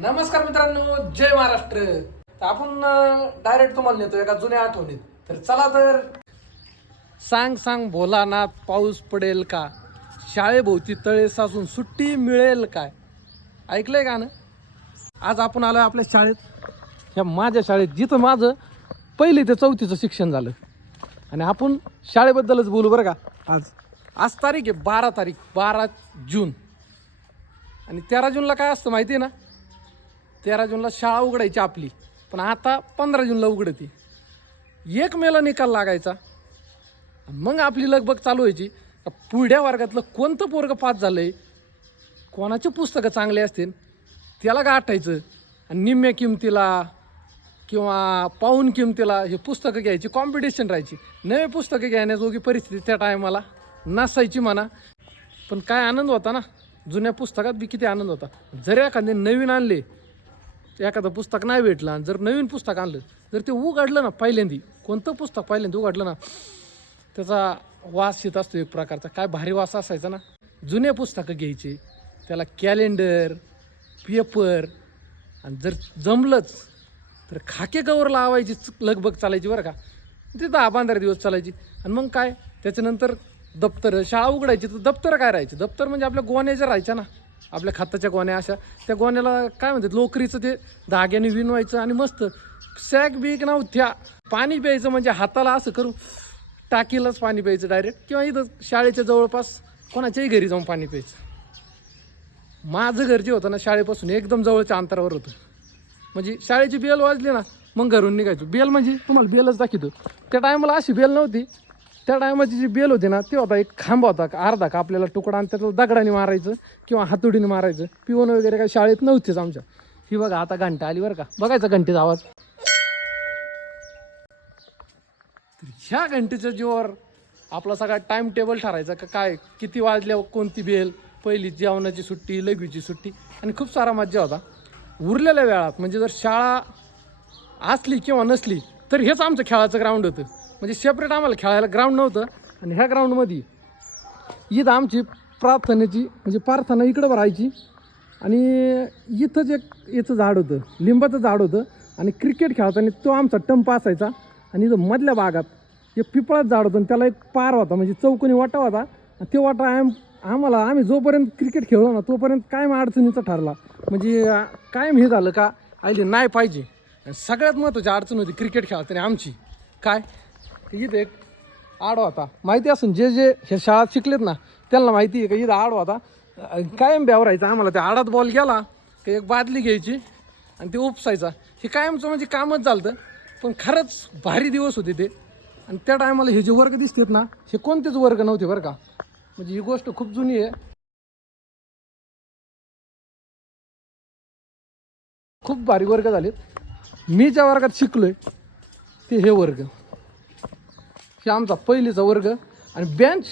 नमस्कार मित्रांनो जय महाराष्ट्र. तर आपण डायरेक्ट तुम्हाला नेतो एका जुन्या आठवणीत. तर चला तर. सांग सांग भोलानाथ पाऊस पडेल का? शाळेभोवती तळे साचून सुट्टी मिळेल काय ऐकलंय का ना? आज आपण आलो आपल्या शाळेत. ह्या माझ्या शाळेत जिथं माझं पहिली ते चौथीचं शिक्षण झालं. आणि आपण शाळेबद्दलच बोलू बरं का? आज आज तारीख आहे बारा तारीख बारा जून. आणि तेरा जूनला काय असतं माहिती आहे ना? तेरा जूनला शाळा उघडायची आपली. पण आता पंधरा जूनला उघडती. एक मेला निकाल लागायचा. मग आपली लगबग चालू व्हायची. पुढ्या वर्गातलं कोणतं पोरगं पास झालं आहे कोणाची पुस्तकं चांगली असतील? त्याला गाठायचं आणि निम्म्या किमतीला किंवा पाऊन किमतीला हे पुस्तकं घ्यायची कॉम्पिटिशन राहायची. नवे पुस्तकं घेण्याजोगी परिस्थिती त्या टायमाला नसायची म्हणा. पण काय आनंद होता ना? जुन्या पुस्तकात बी किती आनंद होता. जरी एखादे नवीन आणले एखादं पुस्तक नाही भेटलं आणि जर नवीन पुस्तक आणलं जर ते उघडलं ना पहिल्यांदी कोणतं पुस्तक पहिल्यांदी उघडलं ना त्याचा वास येत असतो एक प्रकारचा. काय भारी वास असायचा ना. जुने पुस्तकं घ्यायचे त्याला कॅलेंडर पेपर आणि जर जमलंच तर खाके कवर लावायची लगबग चालायची बरं का. ते दहा पंधरा दिवस चालायची. आणि मग काय त्याच्यानंतर दप्तर शाळा उघडायची तर दप्तर काय राहायचे? दप्तर म्हणजे आपल्या गोण्या राहायच्या ना. आपल्या खताच्या गोण्या अशा त्या गोण्याला काय म्हणतात लोकरीचं ते धाग्याने विणवायचं आणि मस्त सॅक बीक नव्हत्या पाणी प्यायचं म्हणजे हाताला असं करू टाकीलाच पाणी प्यायचं डायरेक्ट किंवा इथं शाळेच्या जवळपास कोणाच्याही घरी जाऊन पाणी प्यायचं. माझं घर जे होतं ना शाळेपासून एकदम जवळच्या अंतरावर होतं. म्हणजे शाळेची बेल वाजली ना मग घरून निघायचो. बेल म्हणजे तुम्हाला बेलच दाखवतो. त्या टायमाला अशी बेल नव्हती. त्या टायमाची जी बेल होती ना ती होता एक खांब होता अर्धा का आपल्याला तुकडा आणि त्याला दगडाने मारायचं किंवा हातोडीने मारायचं. पिवण वगैरे काही शाळेत नव्हतीच आमच्या. ही बघा आता घंटा आली बरं का. बघायचा घंटेचा आवाज. तर ह्या घंटेच्या जीवावर आपला सगळा टाइम टेबल ठरायचा का काय किती वाजल्यावर कोणती बेल पहिली जेवणाची सुट्टी लघवीची सुट्टी आणि खूप सारा मज्जा होता. उरलेल्या वेळात म्हणजे जर शाळा असली किंवा नसली तर हेच आमचं खेळाचं ग्राउंड होतं. म्हणजे सेपरेट आम्हाला खेळायला ग्राउंड नव्हतं. आणि ह्या ग्राउंडमध्ये इथं आमची प्रार्थनेची म्हणजे प्रार्थना इकडं राहायची आणि इथंच एक याचं झाड होतं लिंबाचं झाड होतं. आणि क्रिकेट खेळताना तो आमचा टंप असायचा. आणि इथं मधल्या भागात एक पिपळाच झाड होतं. आणि त्याला एक पार होता म्हणजे चौकोनी वाटा होता. आणि ते वाटा आम आम्हाला आम्ही जोपर्यंत क्रिकेट खेळलो ना तोपर्यंत कायम अडचणीचा ठरला. म्हणजे कायम हे झालं का आईले नाही पाहिजे. आणि सगळ्यात महत्त्वाची अडचण होती क्रिकेट खेळताना आमची. काय? की इथं एक आडो होता. माहिती असून जे जे हे शाळा शिकलेत ना त्यांना माहिती आहे का इथं आडो होता. कायम ब्यावरायचा आम्हाला त्या आडात बॉल गेला की एक बादली घ्यायची आणि ते उपसायचा. हे कायमचं म्हणजे कामच चालतं पण खरंच भारी दिवस होते ते. आणि त्या टायमाला हे जे वर्ग दिसतात ना हे कोणतेच वर्ग नव्हते बरं का. म्हणजे ही गोष्ट खूप जुनी आहे. खूप भारी वर्ग झालेत. मी ज्या वर्गात शिकलोय ते हे वर्ग. हे आमचा पहिलीचा वर्ग. आणि बेंच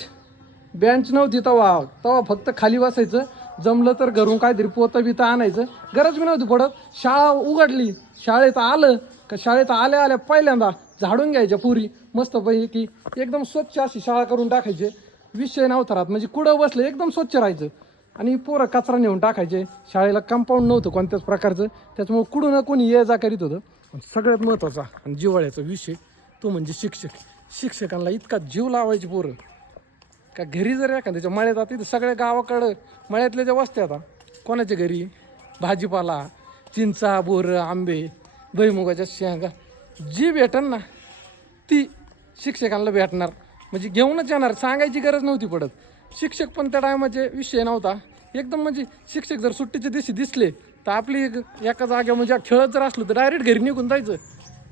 बेंच नव्हती तवा. तवा फक्त खाली बसायचं. जमलं तर घरून काहीतरी पोतं बितं आणायचं. गरज बी नव्हती पडत. शाळा उघडली. शाळेत आलं का शाळेत आल्या आल्या पहिल्यांदा झाडून घ्यायच्या पुरी. मस्तपैकी एकदम स्वच्छ अशी शाळा करून टाकायचे. विषय नव्हता राहत. म्हणजे कुठं बसलं एकदम स्वच्छ राहायचं. आणि पोरं कचरा नेऊन टाकायचे. शाळेला कंपाऊंड नव्हतं कोणत्याच प्रकारचं. त्याच्यामुळे कुठं कोणी ये जा करीत होतं. पण सगळ्यात महत्त्वाचा आणि जिव्हाळ्याचा विषय तो म्हणजे शिक्षक. शिक्षकांना इतका जीव लावायची पोरं. का घरी जर एखाद्याच्या मळ्यात आता तिथं सगळ्या गावाकडं मळ्यातल्या ज्या वस्त्या आता कोणाच्या घरी? भाजीपाला चिंचा बोरं आंबे भुईमुगाच्या शेंगा. जी भेटन ना ती शिक्षकांना भेटणार. म्हणजे घेऊनच येणार सांगायची गरज नव्हती पडत. शिक्षक पण त्या टायमाचे विषय नव्हता. एकदम म्हणजे शिक्षक जर सुट्टीच्या दिवशी दिसले तर आपली एका जाग्या म्हणजे खेळत जर असलो तर डायरेक्ट घरी निघून जायचं.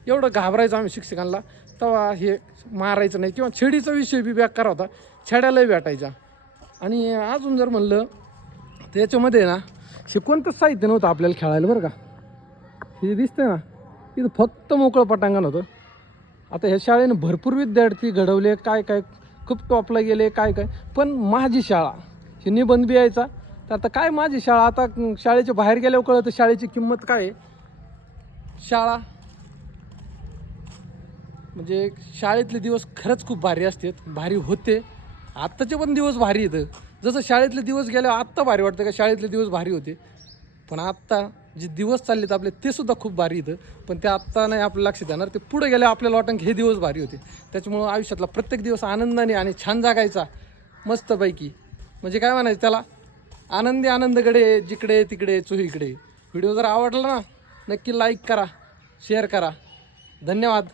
एवढं घाबरायचं आम्ही शिक्षकांना. तवा हे मारायचं नाही. किंवा छेडीचा विषय बी बेकार होता. छेड्यालाही भेटायचा. आणि अजून जर म्हणलं तर याच्यामध्ये ना हे कोणतंच साहित्य नव्हतं आपल्याला खेळायला बरं का. हे दिसतंय ना इथं फक्त मोकळं पटांगण होतं. आता ह्या शाळेनं भरपूर विद्यार्थी घडवले काय काय खूप टॉपला गेले काय काय. पण माझी शाळा हे निबंध बी यायचा. तर आता काय माझी शाळा? आता शाळेच्या बाहेर गेल्यावर कळतं शाळेची किंमत काय आहे? शाळा म्हणजे शाळेतले दिवस खरंच खूप भारी असतात. भारी होते. आत्ताचे पण दिवस भारी येतं जसं शाळेतले दिवस गेल्यावर आत्ता भारी वाटतं का शाळेतले दिवस भारी होते. पण आत्ता जे दिवस चाललेत आपले ते सुद्धा खूप भारी इथं पण ते आत्ता नाही आपल्या लक्षात येणार. ते पुढे गेले आपल्याला वाटण हे दिवस भारी होते. त्याच्यामुळं आयुष्यातला प्रत्येक दिवस आनंदाने आणि छान जागायचा मस्तपैकी. म्हणजे काय म्हणायचं त्याला? आनंदी आनंदकडे जिकडे तिकडे चोहीकडे. व्हिडिओ जर आवडला ना नक्की लाईक करा शेअर करा. धन्यवाद.